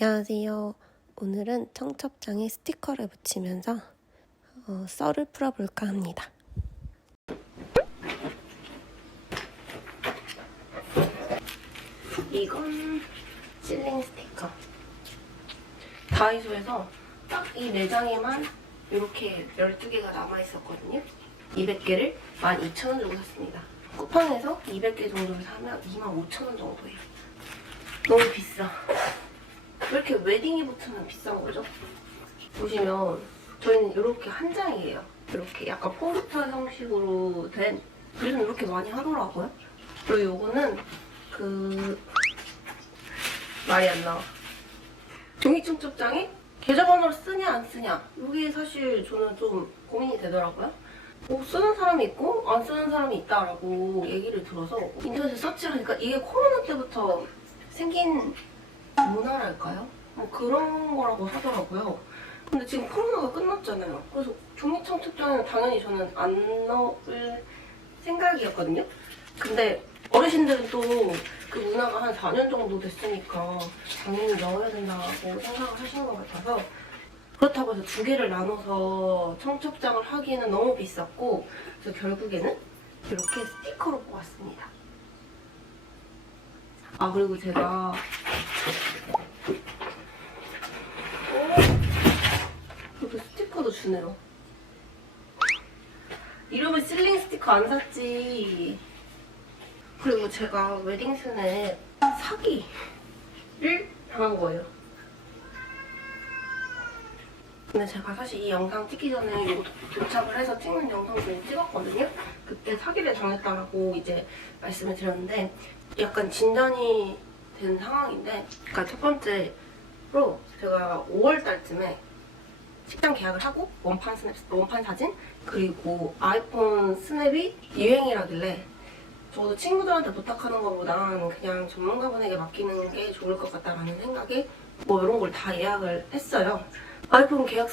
안녕하세요. 오늘은 청첩장에 스티커를 붙이면서 썰을 풀어볼까 합니다. 이건 실링 스티커. 다이소에서 딱 이 매장에만 이렇게 12개가 남아있었거든요. 200개를 12,000원 주고 샀습니다. 쿠팡에서 200개 정도를 사면 25,000원 정도예요. 너무 비싸. 왜 이렇게 웨딩에 붙으면 비싼 거죠? 보시면 저희는 이렇게 한 장이에요. 이렇게 약간 포스터 형식으로 된, 요즘 이렇게 많이 하더라고요. 그리고 요거는 말이 안 나와. 종이 청첩장에 계좌번호를 쓰냐 안 쓰냐, 이게 사실 저는 좀 고민이 되더라고요. 쓰는 사람이 있고 안 쓰는 사람이 있다라고 얘기를 들어서 인터넷에 서치하니까 이게 코로나 때부터 생긴 문화랄까요? 뭐 그런 거라고 하더라고요. 근데 지금 코로나가 끝났잖아요. 그래서 종이 청첩장에는 당연히 저는 안 넣을 생각이었거든요. 근데 어르신들은 또 그 문화가 한 4년 정도 됐으니까 당연히 넣어야 된다고 생각을 하시는 것 같아서, 그렇다고 해서 2개를 나눠서 청첩장을 하기에는 너무 비쌌고, 그래서 결국에는 이렇게 스티커로 뽑았습니다. 그리고 제가 이렇게 스티커도 주네요. 이러면 실링 스티커 안 샀지. 그리고 제가 웨딩스냅 사기를 당한 거예요. 근데 제가 사실 이 영상 찍기 전에 이거 도착을 해서 찍는 영상도 찍었거든요. 그때 사기를 당했다라고 이제 말씀을 드렸는데, 약간 진전이 된 상황인데, 그러니까 첫 번째로 제가 5월 달쯤에 식장 계약을 하고 원판 사진, 그리고 아이폰 스냅이 유행이라길래 저도 친구들한테 부탁하는 것보다는 그냥 전문가분에게 맡기는 게 좋을 것 같다라는 생각에 뭐 이런 걸 다 예약을 했어요. 아이폰 계약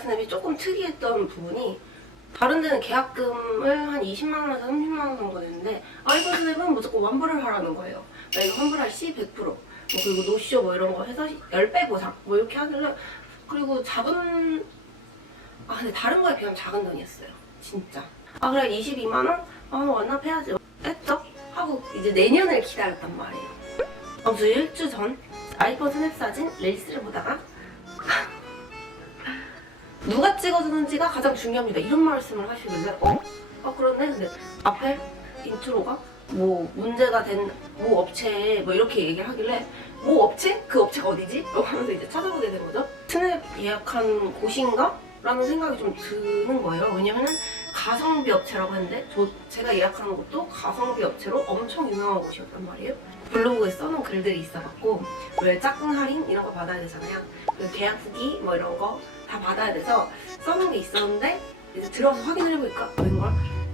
스냅이 조금 특이했던 부분이, 다른 데는 계약금을 한 20만 원에서 30만 원 정도 냈는데 아이폰 스냅은 무조건 환불을 하라는 거예요. 나 이거 환불할 시 100%, 그리고 노쇼 뭐 이런 거 해서 10배 보상 뭐 이렇게 하길래, 그리고 근데 다른 거에 비하면 작은 돈이었어요. 진짜. 그래 22만 원? 완납해야지 했죠? 하고 이제 내년을 기다렸단 말이에요. 아무튼 일주 전 아이폰 스냅 사진 릴스를 보다가 누가 찍어주는지가 가장 중요합니다, 이런 말씀을 하시길래 그렇네. 근데 앞에 인트로가 뭐 문제가 된 모 업체에 뭐 이렇게 얘기를 하길래, 모 업체? 그 업체가 어디지? 라고 하면서 이제 찾아보게 된 거죠. 스냅 예약한 곳인가? 라는 생각이 좀 드는 거예요. 왜냐면은 가성비 업체라고 했는데 제가 예약하는 곳도 가성비 업체로 엄청 유명한 곳이었단 말이에요. 블로그에 써놓은 글들이 있어갖고, 왜 짝꿍 할인 이런 거 받아야 되잖아요. 그리고 계약 후기 뭐 이런 거 다 받아야 돼서 써놓은 게 있었는데, 이제 들어가서 확인을 해보니까 웬걸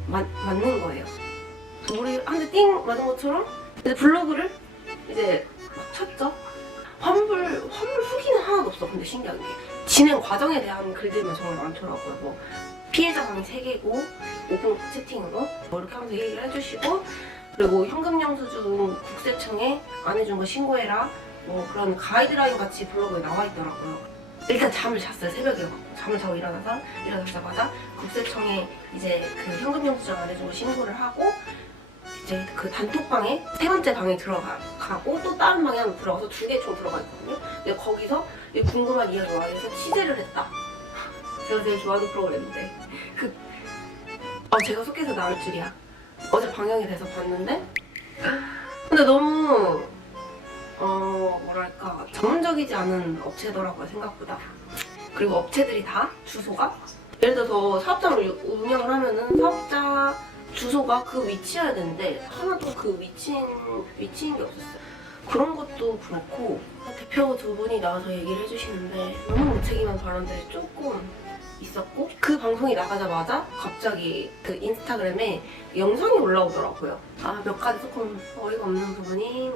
맞는 거예요. 우리 한 대 띵 맞은 것처럼 이제 블로그를 이제 막 쳤죠. 환불 후기는 하나도 없어. 근데 신기한 게 진행 과정에 대한 글들만 정말 많더라고요. 뭐 피해자 방이 3개고 오픈 채팅으로 뭐 이렇게 하면서 얘기를 해주시고, 그리고 현금 영수증 국세청에 안 해준 거 신고해라, 뭐 그런 가이드라인 같이 블로그에 나와 있더라고요. 일단 잠을 잤어요. 새벽에 잠을 자고 일어나자마자 국세청에 이제 그 현금 영수증 안 해준 거 신고를 하고, 이제 그 단톡방에 3번째 방에 들어가고 또 다른 방에 하나 들어가서 2개 총 들어가 있거든요. 근데 거기서 궁금한 이야기가 와서 취재를 했다. 제가 제일 좋아하는 프로그램인데 제가 속해서 나올 줄이야. 어제 방영이 돼서 봤는데, 근데 너무 뭐랄까 전문적이지 않은 업체더라고요, 생각보다. 그리고 업체들이 다 주소가, 예를 들어서 사업장을 운영을 하면은 사업자 주소가 그 위치여야 되는데 하나도 그 위치인 게 없었어요. 그런 것도 그렇고, 대표 2분이 나와서 얘기를 해주시는데 너무 무책임한 발언들이 조금 있었고, 그 방송이 나가자마자 갑자기 그 인스타그램에 영상이 올라오더라고요. 몇 가지 조금 어이가 없는 부분이,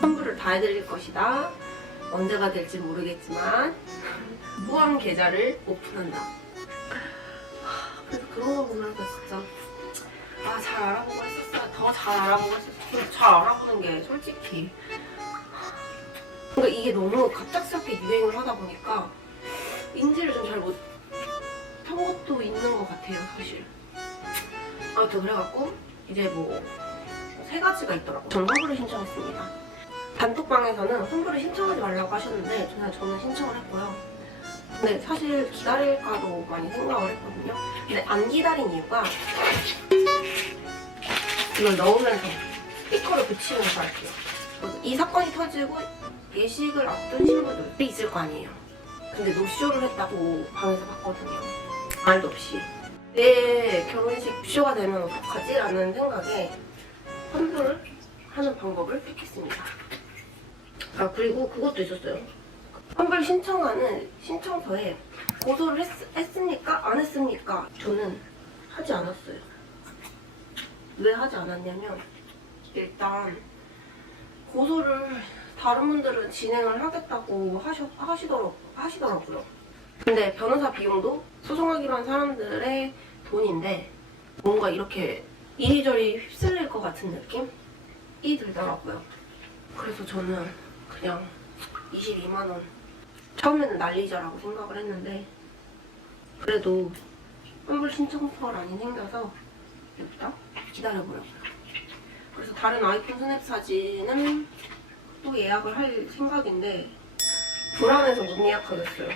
환불을 다 해드릴 것이다, 언제가 될지 모르겠지만 무한 계좌를 오픈한다. 그래서 그런 거 보면서 진짜 잘 알아보고 했었어야, 더 잘 알아보고 했었어야. 잘 알아보는 게 솔직히 그러니까 이게 너무 갑작스럽게 유행을 하다 보니까 인지를 좀 잘 못한 것도 있는 것 같아요, 사실. 아무튼 그래갖고 이제 뭐 3가지가 있더라고요. 전 환불을 신청했습니다. 단톡방에서는 환불을 신청하지 말라고 하셨는데 저는 신청을 했고요. 근데 사실 기다릴까도 많이 생각을 했거든요. 근데 안 기다린 이유가 이걸 넣으면서 스피커를 붙이면서 할게요. 이 사건이 터지고 예식을 앞둔 신부들이 있을 거 아니에요. 근데 노쇼를 했다고 방에서 봤거든요. 말도 없이. 내 결혼식 쇼가 되면 어떡하지? 라는 생각에 환불을 하는 방법을 택했습니다. 아, 그리고 그것도 있었어요. 환불 신청하는 신청서에 고소를 했습니까? 안 했습니까? 저는 하지 않았어요. 왜 하지 않았냐면 일단 고소를 다른 분들은 진행을 하겠다고 하시더라고요. 근데 변호사 비용도 소송하기로 한 사람들의 돈인데 뭔가 이렇게 이리저리 휩쓸릴 것 같은 느낌이 들더라고요. 그래서 저는 그냥 22만 원 처음에는 난리자라고 생각을 했는데 그래도 환불 신청서란이 생겨서 일단 기다려보려고요. 그래서 다른 아이폰 스냅 사진은 또 예약을 할 생각인데 불안해서 못 예약하겠어요.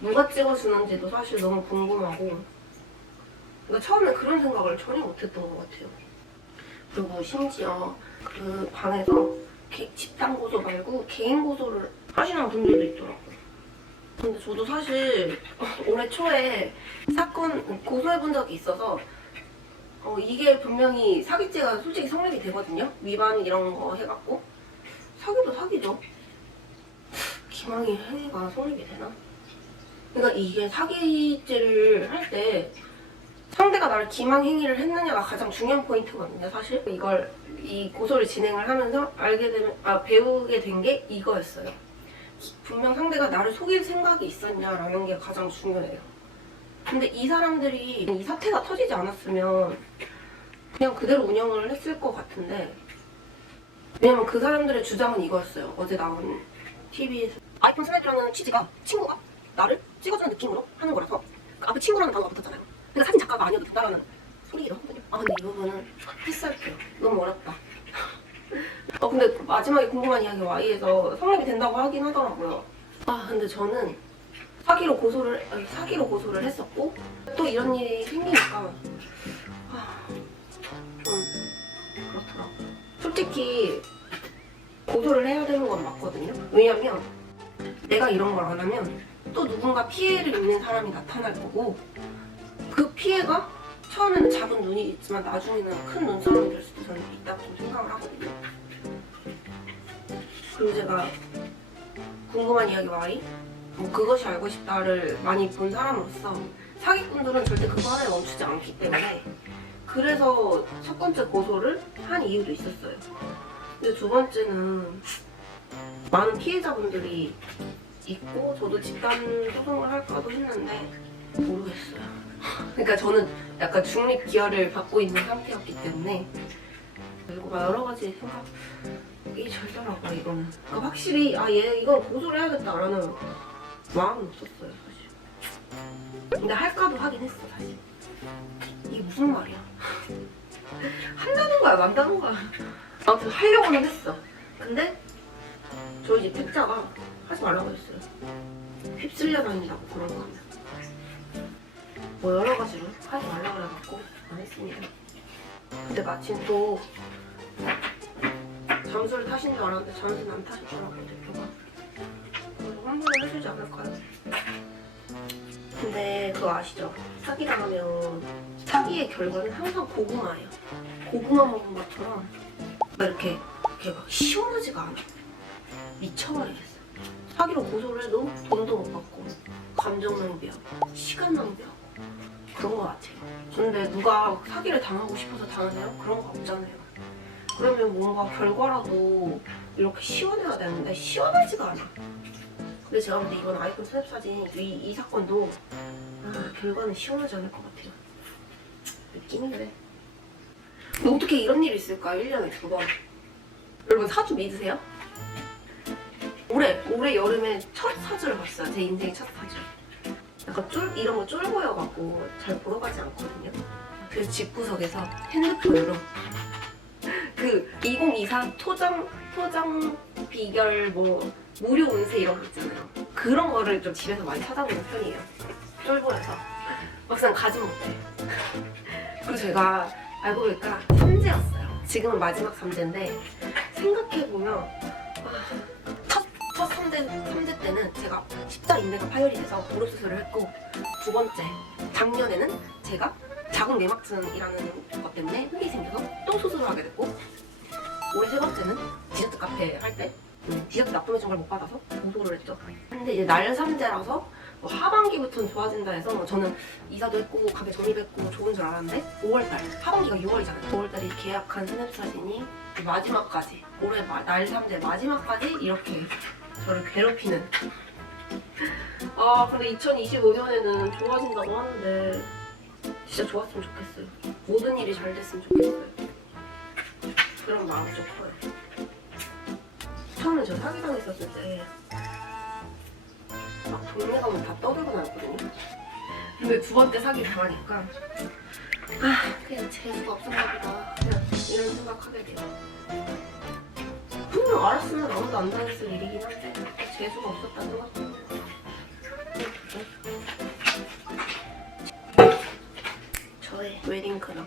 누가 찍어주는지도 사실 너무 궁금하고 그러니까 처음에 그런 생각을 전혀 못했던 것 같아요. 그리고 심지어 그 방에서 집단 고소 말고 개인 고소를 하시는 분들도 있더라고요. 근데 저도 사실 올해 초에 사건 고소해본 적이 있어서 이게 분명히 사기죄가 솔직히 성립이 되거든요. 위반 이런 거 해갖고 사기도 사기죠. 기망의 행위가 성립이 되나? 그러니까 이게 사기죄를 할 때 상대가 나를 기망 행위를 했느냐가 가장 중요한 포인트거든요. 사실 이 고소를 진행을 하면서 배우게 된 게 이거였어요. 분명 상대가 나를 속일 생각이 있었냐라는 게 가장 중요해요. 근데 이 사람들이 이 사태가 터지지 않았으면 그냥 그대로 운영을 했을 것 같은데 왜냐면 그 사람들의 주장은 이거였어요. 어제 나온 TV에서 아이폰 스냅이라는 취지가 친구가 나를 찍어주는 느낌으로 하는 거라서 그 앞에 친구라는 단어가 붙었잖아요. 그러니까 사진 작가가 아니어도 된다라는 소리기도 하거든요. 아 근데 이 부분은 패스할게요. 너무 어렵다. 근데 마지막에 궁금한 이야기 Y에서 성립이 된다고 하긴 하더라고요. 아 근데 저는 사기로 고소를 했었고 또 이런 일이 생기니까 좀 그렇더라고요. 솔직히 고소를 해야 되는 건 맞거든요. 왜냐면 내가 이런 걸 안 하면 또 누군가 피해를 입는 사람이 나타날 거고 그 피해가 처음에는 작은 눈이 있지만 나중에는 큰 눈싸움이 될 수도 저는 있다고 생각을 하거든요. 그리고 제가 궁금한 이야기 Y 그것이 알고 싶다를 많이 본 사람으로서 사기꾼들은 절대 그거 하나에 멈추지 않기 때문에 그래서 첫 번째 고소를 한 이유도 있었어요. 근데 두 번째는 많은 피해자분들이 있고 저도 집단 소송을 할까도 했는데 모르겠어요. 그러니까 저는 약간 중립 기여를 받고 있는 상태였기 때문에 그리고 막 여러 가지 생각이 들더라고요. 이거는 그러니까 확실히 이건 고소를 해야겠다라는 마음은 없었어요 사실. 근데 할까도 하긴 했어 사실. 이게 무슨 말이야? 한다는 거야 만다는 거야. 아무튼 하려고는 했어. 근데 저희 집 택자가 하지 말라고 했어요. 휩쓸려 다닌다고 그런 거 하면. 뭐 여러 가지로 하지 말라고 해갖고 안 했습니다. 근데 마침 또 잠수를 타신 줄 알았는데 잠수는 안 타셨더라고요 대표가. 그래서 환불을 해주지 않을까요? 근데 그거 아시죠? 사기당하면 사기의 결과는 항상 고구마예요. 고구마 먹은 것처럼 이렇게 막 시원하지가 않아. 미쳐버리겠어. 사기로 고소를 해도 돈도 못 받고 감정 낭비하고 시간 낭비하고 그런 거 같아요. 근데 누가 사기를 당하고 싶어서 당하나요? 그런 거 없잖아요. 그러면 뭔가 결과라도 이렇게 시원해야 되는데 시원하지가 않아. 근데 제가 볼 때 이번 아이폰 스냅 사진 이 사건도 결과는 시원하지 않을 것 같아요. 느낌이 그래. 근데 어떻게 이런 일이 있을까요? 1년에 2번. 여러분 사주 믿으세요? 올해 여름에 첫 사주를 봤어요. 제 인생 첫 사주. 약간 이런 거 쫄 보여갖고 잘 보러 가지 않거든요. 그래서 집구석에서 핸드폰으로 그 2024 토장 비결 뭐 무료 운세 이런 거 있잖아요. 그런 거를 좀 집에서 많이 찾아보는 편이에요. 쫄보여서 막상 가지 못해. 그리고 제가 알고 보니까 삼재였어요. 지금은 마지막 삼재인데 생각해보면 첫 삼재 때는 제가 십자 인대가 파열이 돼서 무릎 수술을 했고, 두 번째 작년에는 제가 자궁 내막증이라는 것 때문에 흙이 생겨서 또 수술을 하게 됐고, 올해 세 번째는 디저트 카페 할 때 디저트 납품해준 걸 못 받아서 고소를 했죠. 근데 이제 날 삼재라서 뭐 하반기부터는 좋아진다 해서 저는 이사도 했고 가게 정립했고 좋은 줄 알았는데 5월달, 하반기가 6월이잖아요. 5월달에 계약한 스냅사진이 마지막까지, 올해 날 삼재 마지막까지 이렇게 저를 괴롭히는. 아 근데 2025년에는 좋아진다고 하는데 진짜 좋았으면 좋겠어요. 모든 일이 잘 됐으면 좋겠어요. 그런 마음이 좀 커요. 처음에 저 사기당했었을 때 막 동네 가면 다 떠들고 다녔거든요. 근데 두 번째 사기 당하니까 그냥 재수가 없었나 보다, 그냥 이런 생각하게 돼요. 분명 알았으면 아무도 안 당했을 일이긴 한데 재수가 없었다는 것 같아요. 저의 웨딩 근황.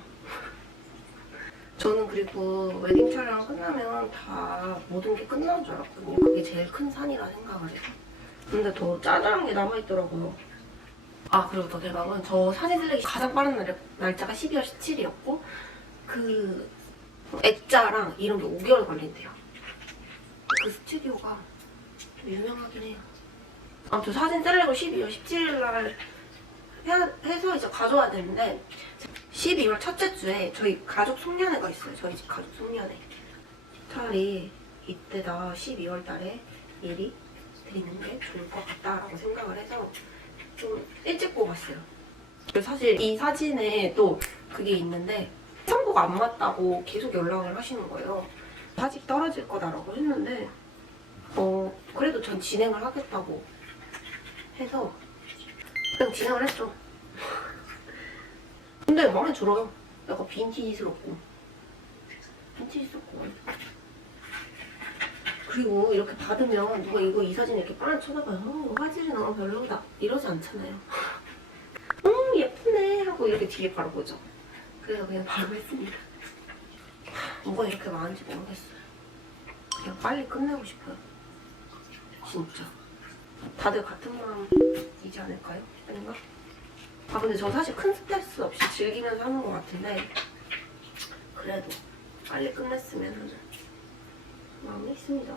저는 그리고 웨딩 촬영 끝나면 다 모든 게 끝난 줄 알았거든요. 그게 제일 큰 산이라 생각을 해서. 근데 더 짜잘한 게 남아있더라고요. 아 그리고 더 대박은 저 사진 찍기 가장 빠른 날짜가 12월 17일이었고 그 액자랑 이런 게 5개월 걸린대요. 그 스튜디오가 좀 유명하긴 해요. 아무튼 사진 셀렉을 12월 17일 날 해서 이제 가져와야 되는데 12월 첫째 주에 저희 가족 송년회가 있어요. 저희 집 가족 송년회. 차라리 이때다 12월 달에 미리 드리는 게 좋을 것 같다라고 생각을 해서 좀 일찍 뽑았어요. 사실 이 사진에 또 그게 있는데 참고가 안 맞다고 계속 연락을 하시는 거예요. 사직 떨어질 거다라고 했는데 그래도 전 진행을 하겠다고 해서 그냥 진행을 했죠. 근데 마음에 들어요. 약간 빈티지스럽고. 그리고 이렇게 받으면 누가 이 사진 이렇게 빤히 쳐다봐요. 화질이 너무 별로다 이러지 않잖아요. 예쁘네 하고 이렇게 뒤에 바로 보죠. 그래서 그냥 바로 했습니다. 뭐가 이렇게 많은지 모르겠어요. 그냥 빨리 끝내고 싶어요. 진짜. 다들 같은 마음이지 않을까요? 아닌가? 근데 저 사실 큰 스트레스 없이 즐기면서 하는 것 같은데 그래도 빨리 끝냈으면 하는 마음이 있습니다.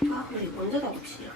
근데 이거 언제 다 붙이냐?